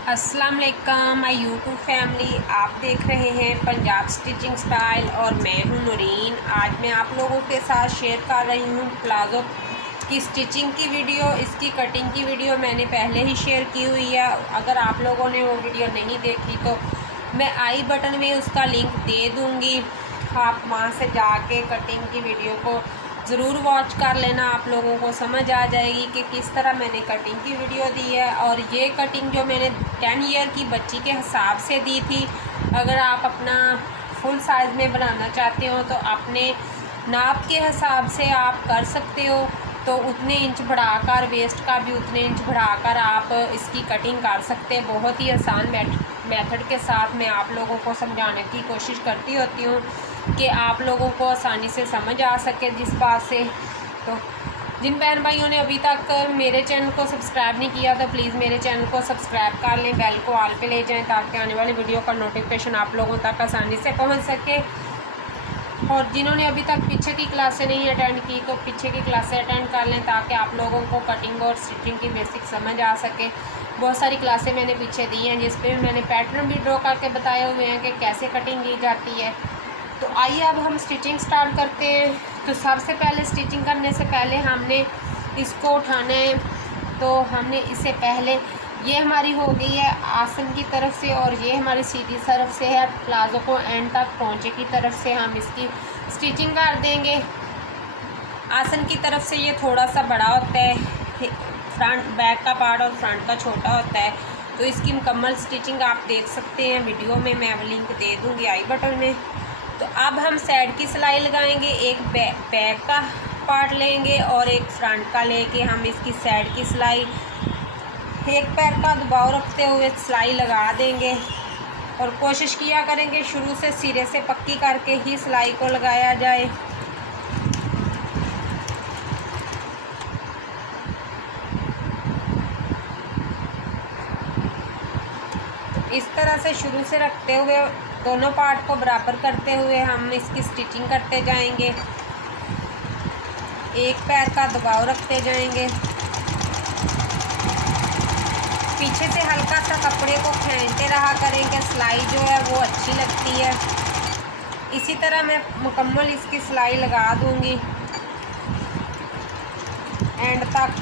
अस्सलाम वालेकुम my YouTube family. आप देख रहे हैं पंजाब स्टिचिंग स्टाइल और मैं हूं नूरीन। आज मैं आप लोगों के साथ शेयर कर रही हूं प्लाज़ो की स्टिचिंग की वीडियो। इसकी कटिंग की वीडियो मैंने पहले ही शेयर की हुई है। अगर आप लोगों ने वो वीडियो नहीं देखी तो मैं आई बटन में उसका लिंक दे दूँगी। आप वहाँ से जाके कटिंग की वीडियो को ज़रूर वॉच कर लेना। आप लोगों को समझ आ जाएगी कि किस तरह मैंने कटिंग की वीडियो दी है। और ये कटिंग जो मैंने 10 ईयर की बच्ची के हिसाब से दी थी। अगर आप अपना फुल साइज़ में बनाना चाहते हो तो अपने नाप के हिसाब से आप कर सकते हो। तो उतने इंच बढ़ाकर, वेस्ट का भी उतने इंच बढ़ाकर आप इसकी कटिंग कर सकते हैं। बहुत ही आसान मेथड के साथ मैं आप लोगों को समझाने की कोशिश करती होती हूँ कि आप लोगों को आसानी से समझ आ सके जिस बात से। तो जिन बहन भाइयों ने अभी तक मेरे चैनल को सब्सक्राइब नहीं किया तो प्लीज़ मेरे चैनल को सब्सक्राइब कर लें, बेल को ऑल पे ले जाएं ताकि आने वाली वीडियो का नोटिफिकेशन आप लोगों तक आसानी से पहुंच सके। और जिन्होंने अभी तक पीछे की क्लासें नहीं अटेंड की तो पीछे की क्लासें अटेंड कर लें ताकि आप लोगों को कटिंग और स्टिचिंग की बेसिक समझ आ सके। बहुत सारी क्लासें मैंने पीछे दी हैं जिस पे मैंने पैटर्न भी ड्रॉ करके बताए हुए हैं कि कैसे कटिंग की जाती है। तो आइए अब हम स्टिचिंग स्टार्ट करते हैं। तो सबसे पहले स्टिचिंग करने से पहले हमने इसको उठाना है। तो हमने इससे पहले ये हमारी हो गई है आसन की तरफ से और ये हमारी सीधी तरफ से है। प्लाज़ो को एंड तक पहुँचे की तरफ से हम इसकी स्टिचिंग कर देंगे। आसन की तरफ से ये थोड़ा सा बड़ा होता है, फ्रंट बैक का पार्ट और फ्रंट का छोटा होता है। तो इसकी मुकम्मल स्टिचिंग आप देख सकते हैं वीडियो में, मैं अब लिंक दे दूँगी आई बटन में। तो अब हम साइड की सिलाई लगाएंगे। एक बैक का पार्ट लेंगे और एक फ्रंट का लेके हम इसकी साइड की सिलाई एक पैर का दबाव रखते हुए सिलाई लगा देंगे। और कोशिश किया करेंगे शुरू से सिरे से पक्की करके ही सिलाई को लगाया जाए। इस तरह से शुरू से रखते हुए दोनों पार्ट को बराबर करते हुए हम इसकी स्टिचिंग करते जाएंगे। एक पैर का दबाव रखते जाएंगे। पीछे से हल्का सा कपड़े को खींचते रहा करेंगे, सिलाई जो है वो अच्छी लगती है। इसी तरह मैं मुकम्मल इसकी सिलाई लगा दूंगी एंड तक।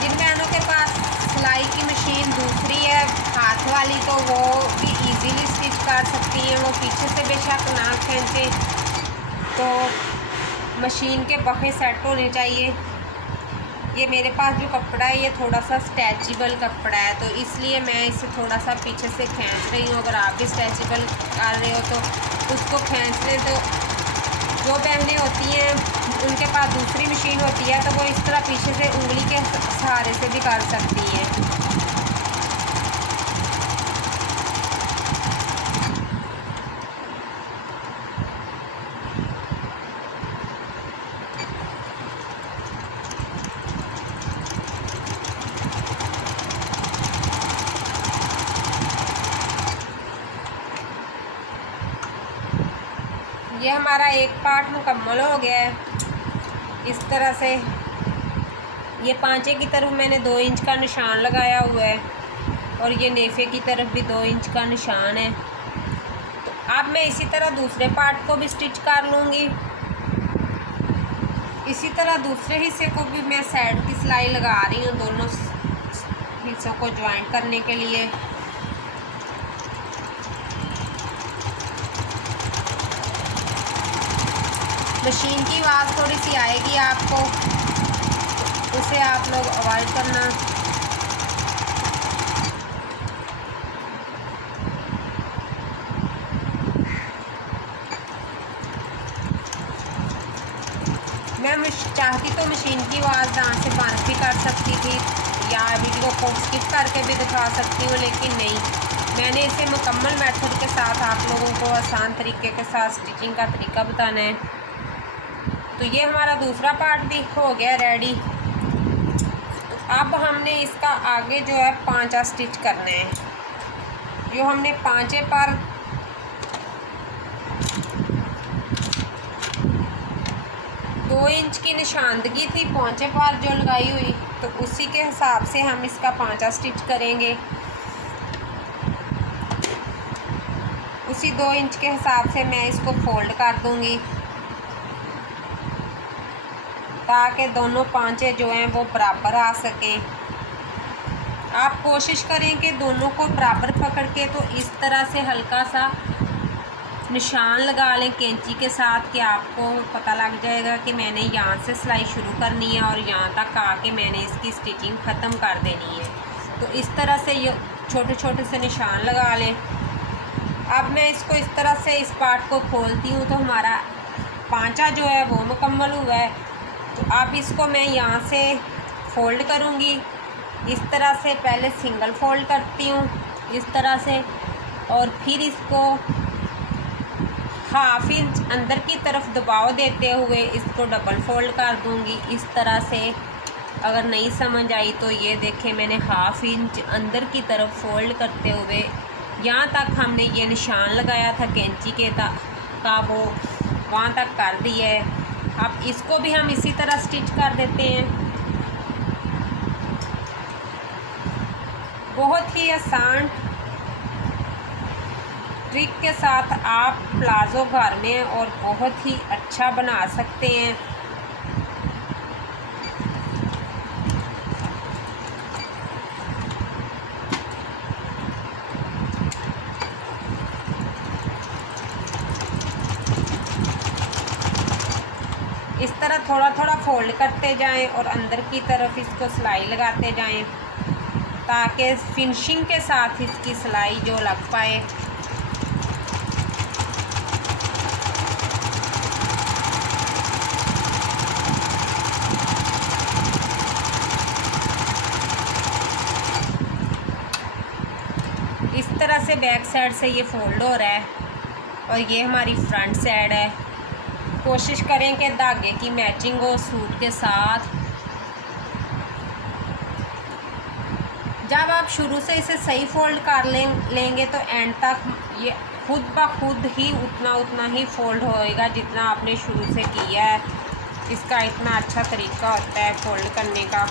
जिन बहनों के पास सिलाई की मशीन दूसरी है हाथ वाली तो वो भी इजीली स्टिच कर सकती हैं। वो पीछे से बेशक ना खींचे तो मशीन के बखे सेट होने चाहिए। ये मेरे पास जो कपड़ा है ये थोड़ा सा स्ट्रेचेबल कपड़ा है तो इसलिए मैं इसे थोड़ा सा पीछे से खींच रही हूँ। अगर आप भी स्ट्रेचेबल कर रहे हो तो उसको खींच लें। तो जो बहनें होती हैं उनके पास दूसरी मशीन होती है तो वो इस तरह पीछे से उंगली के सहारे से भी कर सकती हैं। ये हमारा एक पार्ट मुकम्मल हो गया है। इस तरह से ये पांचे की तरफ मैंने 2 इंच का निशान लगाया हुआ है और ये नेफे की तरफ भी 2 इंच का निशान है। तो अब मैं इसी तरह दूसरे पार्ट को भी स्टिच कर लूँगी। इसी तरह दूसरे हिस्से को भी मैं साइड की सिलाई लगा रही हूँ दोनों हिस्सों को ज्वाइन करने के लिए। मशीन की आवाज़ थोड़ी सी आएगी आपको, उसे आप लोग अवॉइड करना। मैं चाहती तो मशीन की आवाज़ यहाँ से बंद भी कर सकती थी या वीडियो को स्किप करके भी दिखा सकती हूँ, लेकिन नहीं, मैंने इसे मुकम्मल मेथड के साथ आप लोगों को आसान तरीके के साथ स्टिचिंग का तरीका बताना है। तो ये हमारा दूसरा पार्ट भी हो गया रेडी। तो अब हमने इसका आगे जो है पांचा स्टिच करना है। जो हमने पांचे पर 2 इंच की निशानदगी थी पहुँचे पार जो लगाई हुई, तो उसी के हिसाब से हम इसका 5 स्टिच करेंगे। उसी 2 इंच के हिसाब से मैं इसको फोल्ड कर दूंगी ताकि दोनों पांचे जो हैं वो बराबर आ सकें। आप कोशिश करें कि दोनों को बराबर पकड़ के तो इस तरह से हल्का सा निशान लगा लें कैंची के साथ, कि आपको पता लग जाएगा कि मैंने यहाँ से सिलाई शुरू करनी है और यहाँ तक आके मैंने इसकी स्टिचिंग ख़त्म कर देनी है। तो इस तरह से ये छोटे छोटे से निशान लगा लें। अब मैं इसको इस तरह से इस पार्ट को खोलती हूँ तो हमारा पांचा जो है वो मुकम्मल हुआ है। तो अब इसको मैं यहाँ से फ़ोल्ड करूँगी। इस तरह से पहले सिंगल फ़ोल्ड करती हूँ इस तरह से, और फिर इसको 1/2 इंच अंदर की तरफ दबाव देते हुए इसको डबल फ़ोल्ड कर दूँगी इस तरह से। अगर नहीं समझ आई तो ये देखें, मैंने 1/2 इंच अंदर की तरफ फ़ोल्ड करते हुए यहाँ तक हमने ये निशान लगाया था कैंची के का वो वहाँ तक कर दिया है। अब इसको भी हम इसी तरह स्टिच कर देते हैं। बहुत ही आसान ट्रिक के साथ आप प्लाज़ो घर में और बहुत ही अच्छा बना सकते हैं। इस तरह थोड़ा थोड़ा फोल्ड करते जाएं और अंदर की तरफ इसको सिलाई लगाते जाएं ताकि फिनिशिंग के साथ इसकी सिलाई जो लग पाए। इस तरह से बैक साइड से ये फोल्ड हो रहा है और ये हमारी फ्रंट साइड है। कोशिश करें कि धागे की मैचिंग हो सूट के साथ। जब आप शुरू से इसे सही फोल्ड कर लेंगे तो एंड तक ये खुद ब खुद ही उतना ही फोल्ड होएगा जितना आपने शुरू से किया है। इसका इतना अच्छा तरीका होता है फोल्ड करने का।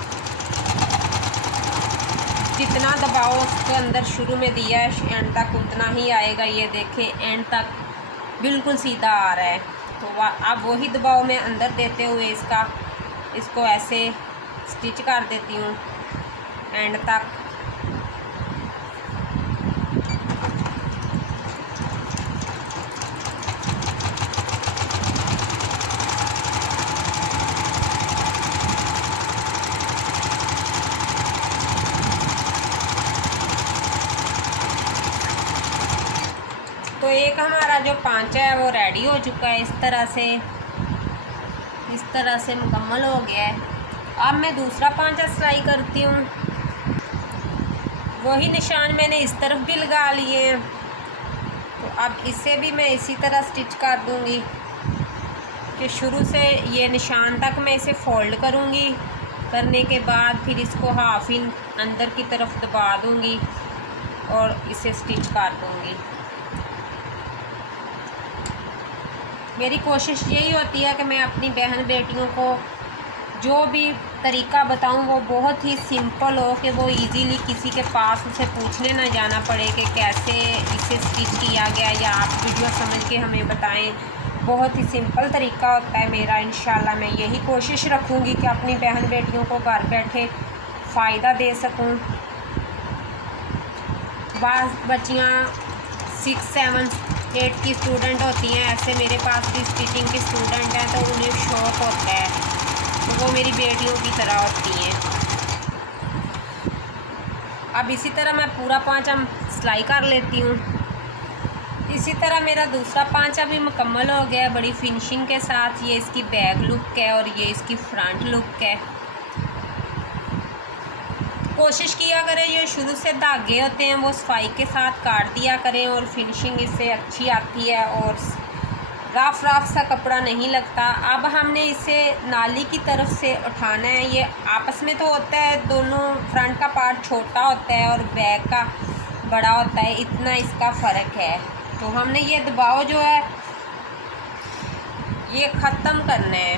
जितना दबाव उसके अंदर शुरू में दिया है एंड तक उतना ही आएगा। ये देखें एंड तक बिल्कुल सीधा आ रहा है। तो अब वही दबाव मैं अंदर देते हुए इसको ऐसे स्टिच कर देती हूँ एंड तक। तो एक हमारा जो पांचा है वो रेडी हो चुका है। इस तरह से मुकम्मल हो गया है। अब मैं दूसरा पांचा सिलाई करती हूँ। वही निशान मैंने इस तरफ भी लगा लिए हैं, तो अब इसे भी मैं इसी तरह स्टिच कर दूँगी कि शुरू से ये निशान तक मैं इसे फोल्ड करूँगी। करने के बाद फिर इसको 1/2 इंच अंदर की तरफ दबा दूँगी और इसे स्टिच कर दूँगी। मेरी कोशिश यही होती है कि मैं अपनी बहन बेटियों को जो भी तरीका बताऊं वो बहुत ही सिंपल हो, कि वो इजीली किसी के पास उसे पूछने ना जाना पड़े कि कैसे इसे स्टिच किया गया, या आप वीडियो समझ के हमें बताएं। बहुत ही सिंपल तरीका होता है मेरा। इंशाल्लाह मैं यही कोशिश रखूँगी कि अपनी बहन बेटियों को घर बैठे फ़ायदा दे सकूँ। बाज़ बच्चियाँ 6, 7, 8 की स्टूडेंट होती हैं, ऐसे मेरे पास भी स्टिचिंग की स्टूडेंट हैं, तो उन्हें शौक़ होता है, तो वो मेरी बेटियों की तरह होती हैं। अब इसी तरह मैं पूरा पांचा सिलाई कर लेती हूँ। इसी तरह मेरा दूसरा पांचा भी मुकम्मल हो गया बड़ी फिनिशिंग के साथ। ये इसकी बैक लुक है और ये इसकी फ्रंट लुक है। कोशिश किया करें ये शुरू से धागे होते हैं वो सफाई के साथ काट दिया करें, और फिनिशिंग इससे अच्छी आती है और रफ सा कपड़ा नहीं लगता। अब हमने इसे नाली की तरफ से उठाना है। ये आपस में तो होता है, दोनों फ्रंट का पार्ट छोटा होता है और बैक का बड़ा होता है, इतना इसका फ़र्क है। तो हमने ये दबाव जो है ये ख़त्म करना है।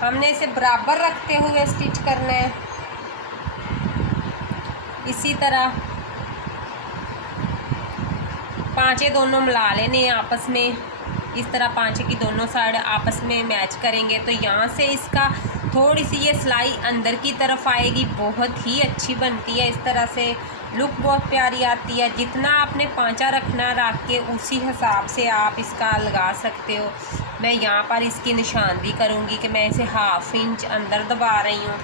हमने इसे बराबर रखते हुए स्टिच करना है। इसी तरह पांचे दोनों मिला लेने हैं आपस में। इस तरह पांचे की दोनों साइड आपस में मैच करेंगे तो यहाँ से इसका थोड़ी सी ये सिलाई अंदर की तरफ आएगी, बहुत ही अच्छी बनती है। इस तरह से लुक बहुत प्यारी आती है। जितना आपने पांचा रखना रख के उसी हिसाब से आप इसका लगा सकते हो। मैं यहाँ पर इसकी निशानदी करूँगी कि मैं इसे 1/2 इंच अंदर दबा रही हूँ।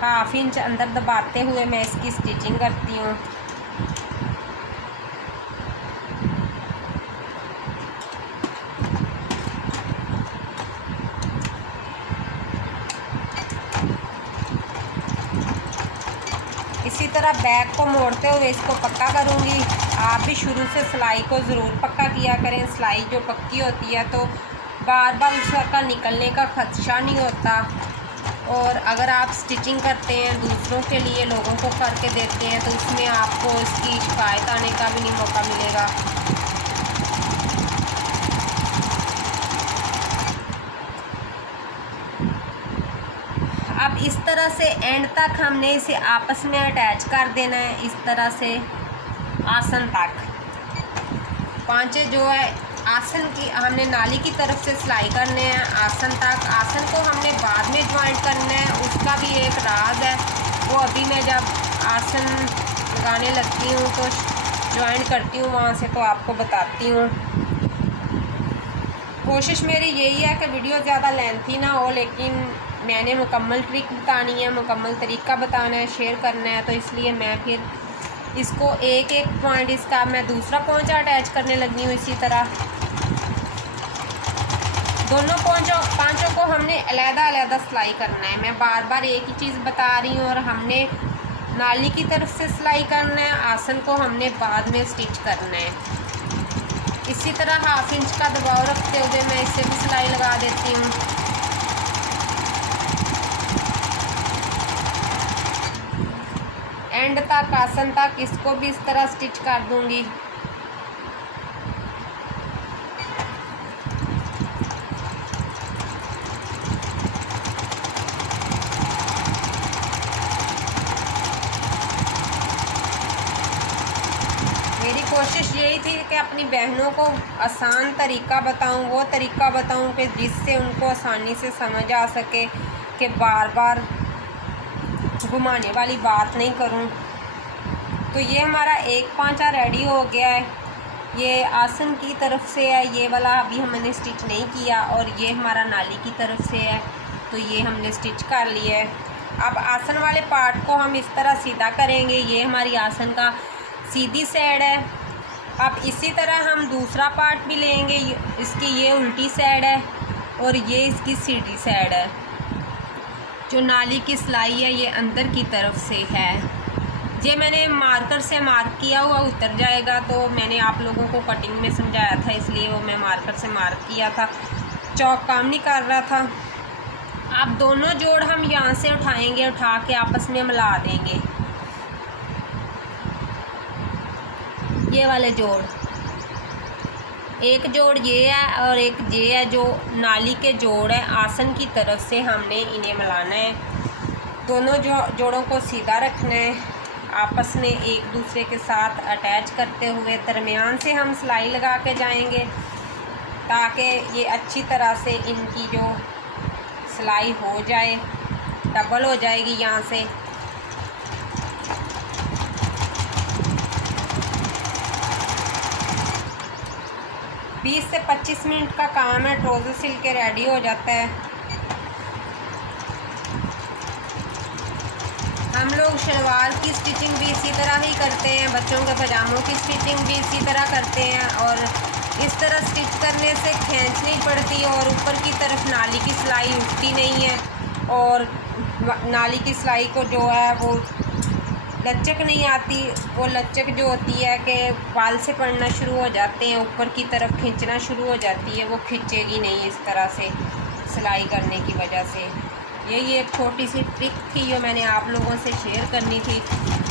1/2 इंच अंदर दबाते हुए मैं इसकी स्टिचिंग करती हूँ। इसी तरह बैक को मोड़ते हुए इसको पक्का करूँगी। आप भी शुरू से सिलाई को ज़रूर पक्का किया करें। सिलाई जो पक्की होती है तो बार बार उसका निकलने का खदशा नहीं होता। और अगर आप स्टिचिंग करते हैं दूसरों के लिए, लोगों को करके देते हैं, तो उसमें आपको इसकी शिकायत आने का भी नहीं मौका मिलेगा। अब इस तरह से एंड तक हमने इसे आपस में अटैच कर देना है। इस तरह से आसन तक पांचे जो है आसन की हमने नाली की तरफ से सिलाई करने हैं आसन तक। आसन को हमने बाद में ज्वाइंट करना है, उसका भी एक राज है। वो अभी मैं जब आसन लगाने लगती हूँ तो ज्वाइंट करती हूँ वहाँ से, तो आपको बताती हूँ। कोशिश मेरी यही है कि वीडियो ज़्यादा लेंथी ना हो, लेकिन मैंने मुकम्मल ट्रिक बतानी है, मुकम्मल तरीका बताना है, शेयर करना है, तो इसलिए मैं फिर इसको एक एक पॉइंट इसका मैं दूसरा पोंचा अटैच करने लगी हूँ। इसी तरह दोनों पांचों को हमने अलग-अलग सिलाई करना है। मैं बार बार एक ही चीज़ बता रही हूँ। और हमने नाली की तरफ से सिलाई करना है, आसन को हमने बाद में स्टिच करना है। इसी तरह 1/2 इंच का दबाव रखते हुए मैं इससे भी सिलाई लगा देती हूँ। एंड तक आसन तक इसको भी इस तरह स्टिच कर दूंगी। मेरी कोशिश यही थी कि अपनी बहनों को आसान तरीका बताऊं, वो तरीका बताऊं कि जिससे उनको आसानी से समझ आ सके, कि बार बार घुमाने वाली बात नहीं करूं। तो ये हमारा एक पांचा रेडी हो गया है। ये आसन की तरफ से है, ये वाला अभी हमने स्टिच नहीं किया, और ये हमारा नाली की तरफ से है, तो ये हमने स्टिच कर लिया है। अब आसन वाले पार्ट को हम इस तरह सीधा करेंगे। ये हमारी आसन का सीधी साइड है। अब इसी तरह हम दूसरा पार्ट भी लेंगे। इसकी ये उल्टी साइड है और ये इसकी सीधी साइड है। जो नाली की सिलाई है ये अंदर की तरफ से है। ये मैंने मार्कर से मार्क किया हुआ उतर जाएगा, तो मैंने आप लोगों को कटिंग में समझाया था, इसलिए वो मैं मार्कर से मार्क किया था। चौक काम नहीं कर रहा था। अब दोनों जोड़ हम यहाँ से उठाएंगे, उठा के आपस में मिला देंगे। ये वाले जोड़, एक जोड़ ये है और एक ये है, जो नाली के जोड़ है आसन की तरफ से हमने इन्हें मिलाना है। दोनों जोड़ों को सीधा रखना है, आपस में एक दूसरे के साथ अटैच करते हुए दरमियान से हम सिलाई लगा के जाएंगे, ताकि ये अच्छी तरह से इनकी जो सिलाई हो जाए, डबल हो जाएगी यहाँ से। बीस से 25 मिनट का काम है, ट्राउज़र सिल के रेडी हो जाता है। हम लोग शलवार की स्टिचिंग भी इसी तरह ही करते हैं, बच्चों के पजामों की स्टिचिंग भी इसी तरह करते हैं। और इस तरह स्टिच करने से खींच नहीं पड़ती और ऊपर की तरफ नाली की सिलाई उठती नहीं है, और नाली की सिलाई को जो है वो लचक नहीं आती। वो लचक जो होती है कि बाल से पड़ना शुरू हो जाते हैं, ऊपर की तरफ खींचना शुरू हो जाती है, वो खींचेगी नहीं इस तरह से सिलाई करने की वजह से। यही एक छोटी सी ट्रिक थी जो मैंने आप लोगों से शेयर करनी थी।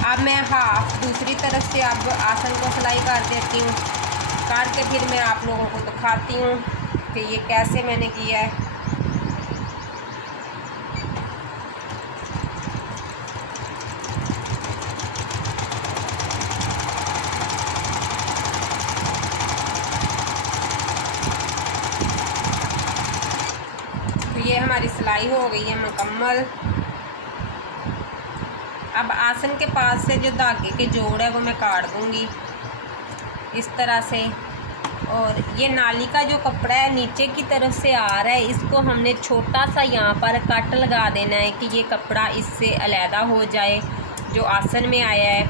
अब मैं हाफ दूसरी तरफ से अब आसन को सिलाई कर देती हूँ, काट के फिर मैं आप लोगों को दिखाती हूँ। कि ये कैसे मैंने किया है। तो ये हमारी सिलाई हो गई है मुकम्मल। अब आसन के पास से जो धागे के जोड़ है वो मैं काट दूंगी इस तरह से। और ये नाली का जो कपड़ा है नीचे की तरफ से आ रहा है, इसको हमने छोटा सा यहाँ पर कट लगा देना है कि ये कपड़ा इससे अलहदा हो जाए जो आसन में आया है।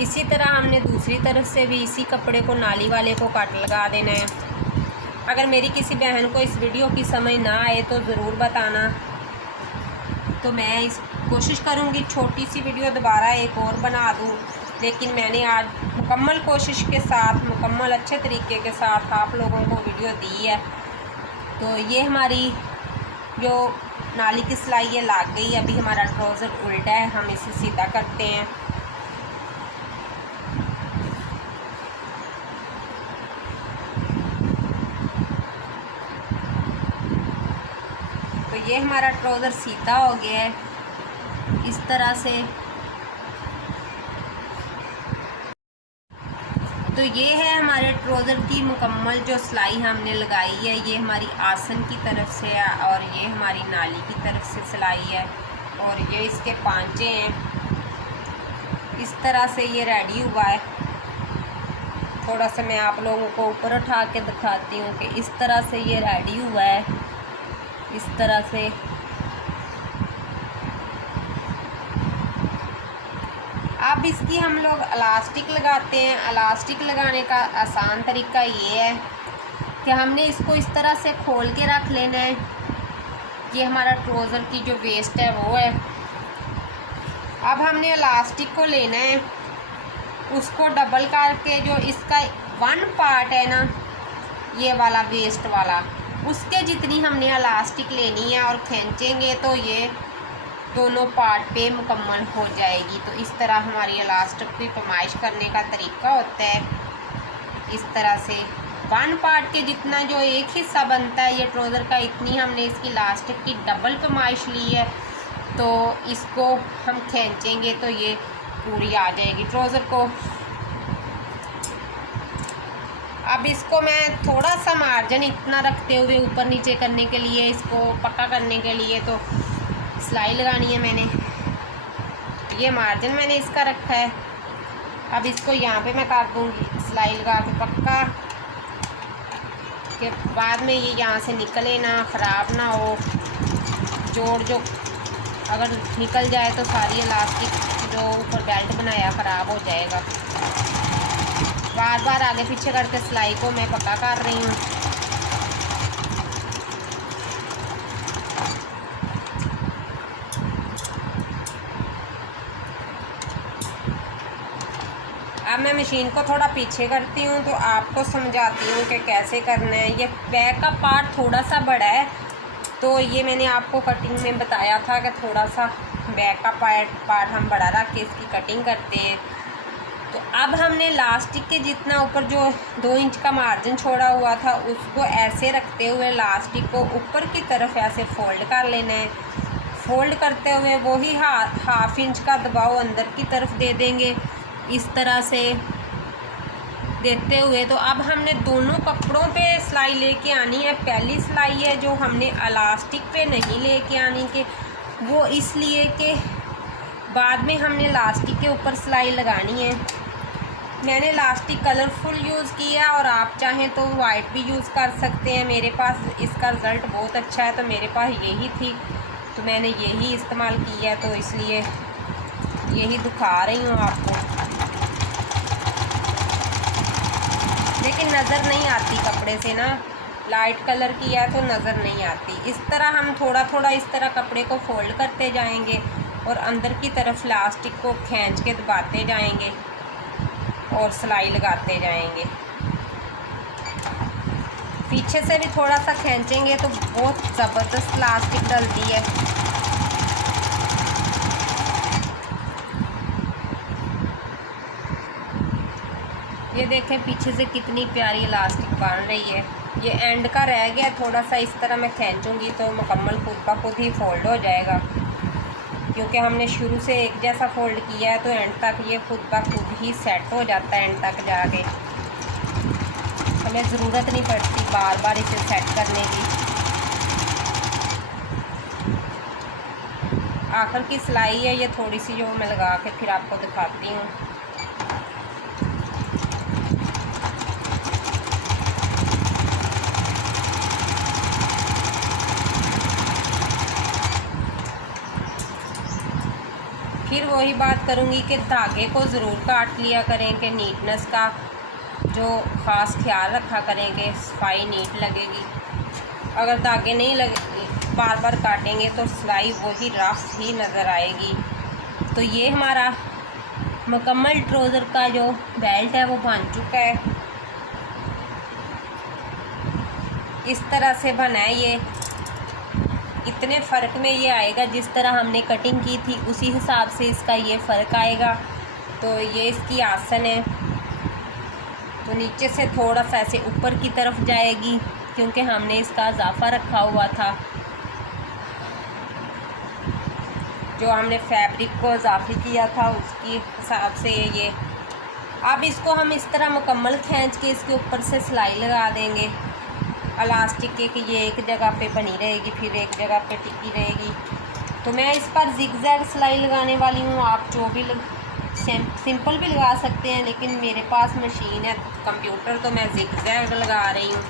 इसी तरह हमने दूसरी तरफ से भी इसी कपड़े को नाली वाले को कट लगा देना है। अगर मेरी किसी बहन को इस वीडियो की समझ ना आए तो ज़रूर बताना, तो मैं इस कोशिश करूँगी छोटी सी वीडियो दोबारा एक और बना दूँ। लेकिन मैंने आज मुकम्मल कोशिश के साथ, मुकम्मल अच्छे तरीके के साथ आप लोगों को वीडियो दी है। तो ये हमारी जो नाली की सिलाई है लग गई। अभी हमारा ट्राउज़र उल्टा है, हम इसे सीधा करते हैं। तो ये हमारा ट्राउज़र सीधा हो गया है इस तरह से। तो ये है हमारे ट्राउज़र की मुकम्मल जो सिलाई हमने लगाई है। ये हमारी आसन की तरफ से है और ये हमारी नाली की तरफ से सिलाई है और ये इसके पांचे हैं। इस तरह से ये रेडी हुआ है। थोड़ा सा मैं आप लोगों को ऊपर उठा के दिखाती हूँ कि इस तरह से ये रेडी हुआ है, इस तरह से। अब इसकी हम लोग इलास्टिक लगाते हैं। इलास्टिक लगाने का आसान तरीका ये है कि हमने इसको इस तरह से खोल के रख लेना है। ये हमारा ट्राउज़र की जो वेस्ट है वो है। अब हमने इलास्टिक को लेना है, उसको डबल करके जो इसका वन पार्ट है ना, ये वाला वेस्ट वाला, उसके जितनी हमने इलास्टिक लेनी है और खींचेंगे तो ये दोनों पार्ट पे मुकम्मल हो जाएगी। तो इस तरह हमारी इलास्टिक की पैमाइश करने का तरीका होता है। इस तरह से वन पार्ट के जितना जो एक हिस्सा बनता है ये ट्राउज़र का, इतनी हमने इसकी इलास्टिक की डबल पैमाइश ली है। तो इसको हम खींचेंगे तो ये पूरी आ जाएगी ट्राउज़र को। अब इसको मैं थोड़ा सा मार्जिन इतना रखते हुए ऊपर नीचे करने के लिए, इसको पक्का करने के लिए तो सिलाई लगानी है मैंने। ये मार्जिन मैंने इसका रखा है। अब इसको यहाँ पे मैं कर दूँगी सिलाई लगा के पक्का, के बाद में ये यहाँ से निकले ना, ख़राब ना हो। जोड़ जो अगर निकल जाए तो सारी इलास्टिक जो ऊपर बेल्ट बनाया ख़राब हो जाएगा। बार बार आगे पीछे करके सिलाई को मैं पक्का कर रही हूँ। अब मैं मशीन को थोड़ा पीछे करती हूँ तो आपको समझाती हूँ कि कैसे करना है। ये बैक का पार्ट थोड़ा सा बड़ा है, तो ये मैंने आपको कटिंग में बताया था कि थोड़ा सा बैक का पार्ट हम बड़ा रख के इसकी कटिंग करते हैं। तो अब हमने इलास्टिक के जितना ऊपर जो 2 इंच का मार्जिन छोड़ा हुआ था उसको ऐसे रखते हुए इलास्टिक को ऊपर की तरफ ऐसे फोल्ड कर लेना है। फोल्ड करते हुए वही हाफ इंच का दबाव अंदर की तरफ दे देंगे इस तरह से देते हुए। तो अब हमने दोनों कपड़ों पे सिलाई लेके आनी है। पहली सिलाई है जो हमने इलास्टिक पे नहीं लेके आनी, कि वो इसलिए कि बाद में हमने इलास्टिक के ऊपर सिलाई लगानी है। मैंने इलास्टिक कलरफुल यूज़ किया और आप चाहें तो वाइट भी यूज़ कर सकते हैं। मेरे पास इसका रिज़ल्ट बहुत अच्छा है तो मेरे पास यही थी तो मैंने यही इस्तेमाल किया है, तो इसलिए यही दिखा रही हूँ आपको। लेकिन नज़र नहीं आती कपड़े से ना, लाइट कलर की है तो नज़र नहीं आती। इस तरह हम थोड़ा थोड़ा इस तरह कपड़े को फोल्ड करते जाएंगे और अंदर की तरफ इलास्टिक को खींच के दबाते जाएंगे और सिलाई लगाते जाएंगे। पीछे से भी थोड़ा सा खींचेंगे तो बहुत ज़बरदस्त इलास्टिक डलती है। ये देखें पीछे से कितनी प्यारी इलास्टिक बन रही है। ये एंड का रह गया, थोड़ा सा इस तरह मैं खींचूँगी तो मुकम्मल खुद ब खुद ही फोल्ड हो जाएगा, क्योंकि हमने शुरू से एक जैसा फोल्ड किया है तो एंड तक ये खुद ब खुद ही सेट हो जाता है। एंड तक जाके हमें ज़रूरत नहीं पड़ती बार बार इसे सेट करने की। आखिर की सिलाई है ये थोड़ी सी, जो मैं लगा के फिर आपको दिखाती हूँ। फिर वही बात करूँगी कि धागे को ज़रूर काट लिया करें, कि नीटनेस का जो ख़ास ख्याल रखा करें कि सफाई नीट लगेगी। अगर धागे नहीं लगे बार बार काटेंगे तो सिलाई वही रफ ही नज़र आएगी। तो ये हमारा मुकम्मल ट्राउज़र का जो बेल्ट है वो बन चुका है। इस तरह से बना है ये, इतने फ़र्क में ये आएगा जिस तरह हमने कटिंग की थी उसी हिसाब से इसका ये फ़र्क आएगा। तो ये इसकी आसन है, तो नीचे से थोड़ा सा ऐसे ऊपर की तरफ जाएगी क्योंकि हमने इसका इजाफा रखा हुआ था, जो हमने फैब्रिक को इजाफी किया था उसकी हिसाब से ये। अब इसको हम इस तरह मुकम्मल खींच के इसके ऊपर से सिलाई लगा देंगे इलास्टिक के, कि ये एक जगह पे बनी रहेगी फिर एक जगह पे टिकी रहेगी। तो मैं इस पर जिगजैग सिलाई लगाने वाली हूँ। आप जो भी सिंपल भी लगा सकते हैं, लेकिन मेरे पास मशीन है कंप्यूटर तो मैं जिगजैग लगा रही हूँ।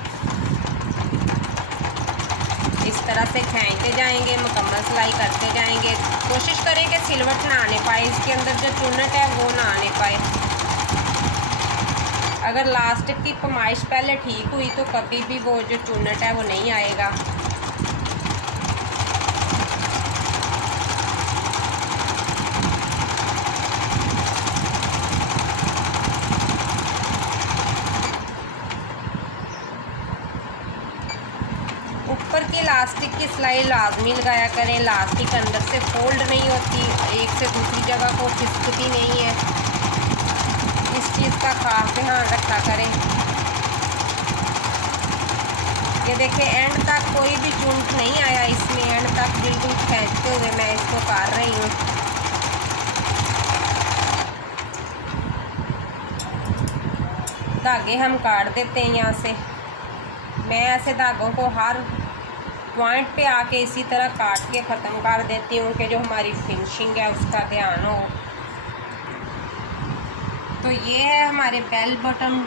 इस तरह से खींचते जाएंगे, मुकम्मल सिलाई करते जाएंगे। कोशिश करें कि सिलवट ना आने पाए, इसके अंदर जो चुन्नट है वो ना आने पाए। अगर लास्ट की पमाइश पहले ठीक हुई तो कभी भी वो जो चुन्नट है वो नहीं आएगा। ऊपर की इलास्टिक की सिलाई लाजमी लगाया करें। इलास्टिक अंदर से फोल्ड नहीं होती, एक से दूसरी जगह को खिसकती नहीं है, इस चीज़ का खास ध्यान रखा करें। ये देखिए एंड तक कोई भी चूंट नहीं आया इसमें, एंड तक बिल्कुल खींचते हुए मैं इसको कर रही हूँ। धागे हम काट देते हैं यहाँ से। मैं ऐसे धागों को हर पॉइंट पे आके इसी तरह काट के ख़त्म कर देती हूँ कि जो हमारी फिनिशिंग है उसका ध्यान हो। तो ये है हमारे बेल बटन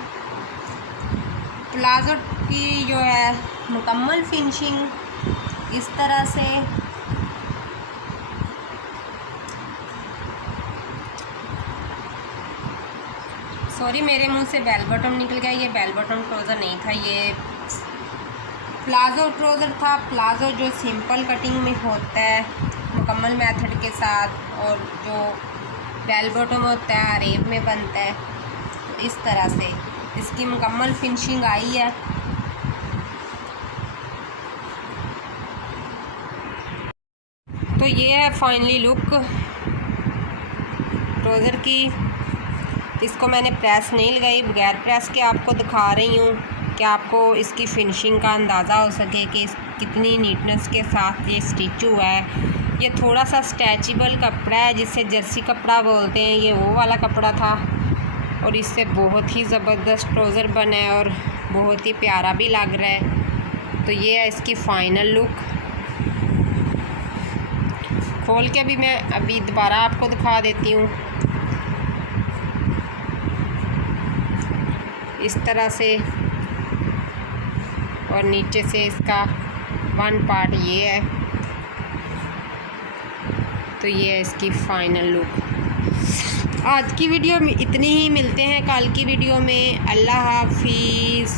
प्लाजो की जो है मुकम्मल फिनिशिंग। इस तरह से सॉरी मेरे मुंह से बेल बटन निकल गया, ये बेल बटन ट्राउज़र नहीं था, ये प्लाजो ट्राउज़र था। प्लाजो जो सिंपल कटिंग में होता है मुकम्मल मेथड के साथ, और जो बेल बटन होता है अरेब में बनता है। तो इस तरह से इसकी मुकम्मल फिनिशिंग आई है। तो ये है फाइनली लुक ट्राउज़र की। इसको मैंने प्रेस नहीं लगाई, बगैर प्रेस के आपको दिखा रही हूँ कि आपको इसकी फिनिशिंग का अंदाज़ा हो सके कि कितनी नीटनेस के साथ ये स्टिच हुआ है। ये थोड़ा सा स्ट्रेचेबल कपड़ा है जिसे जर्सी कपड़ा बोलते हैं, ये वो वाला कपड़ा था, और इससे बहुत ही ज़बरदस्त ट्राउज़र बना है और बहुत ही प्यारा भी लग रहा है। तो ये है इसकी फ़ाइनल लुक। खोल के भी मैं अभी दोबारा आपको दिखा देती हूँ। इस तरह से, और नीचे से इसका वन पार्ट ये है। तो ये है इसकी फ़ाइनल लुक। आज की वीडियो में इतनी ही, मिलते हैं कल की वीडियो में। अल्लाह हाफिज़।